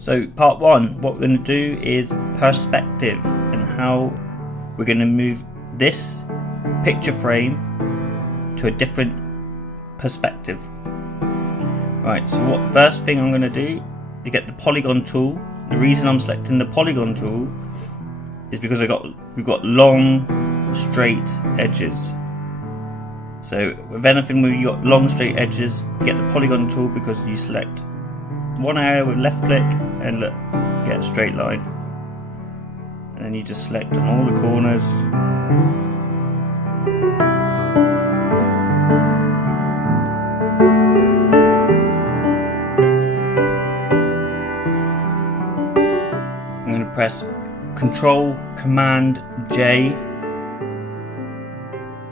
So part one, what we're going to do is perspective and how we're going to move this picture frame to a different perspective. Right, so what first thing I'm going to do is get the polygon tool. The reason I'm selecting the polygon tool is because we've got long straight edges. So with anything where you've got long straight edges, you get the polygon tool because you select one area with left click and look, you get a straight line. And then you just select on all the corners. I'm going to press Control Command J,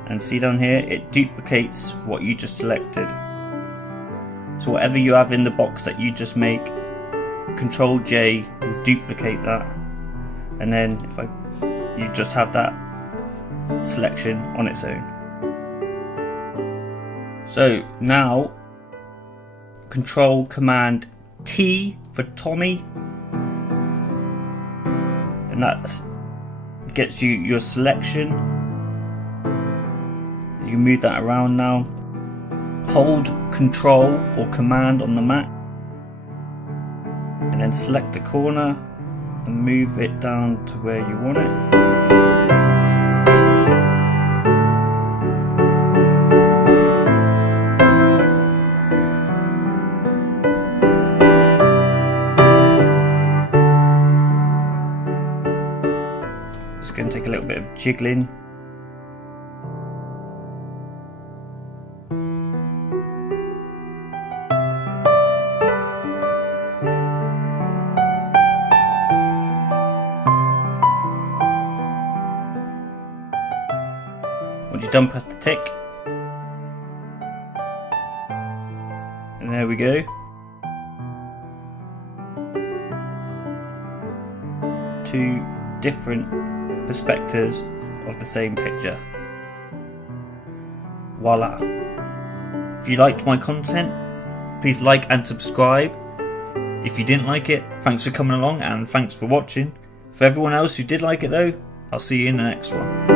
and see down here it duplicates what you just selected. So whatever you have in the box that you just make, Control J will duplicate that, and then you just have that selection on its own. So now Control Command T for Tommy, and that gets you your selection. You can move that around now. Hold Control or Command on the Mac and then select the corner and move it down to where you want it. It's going to take a little bit of jiggling. Once you're done, press the tick. And there we go. Two different perspectives of the same picture. Voila. If you liked my content, please like and subscribe. If you didn't like it, thanks for coming along and thanks for watching. For everyone else who did like it though, I'll see you in the next one.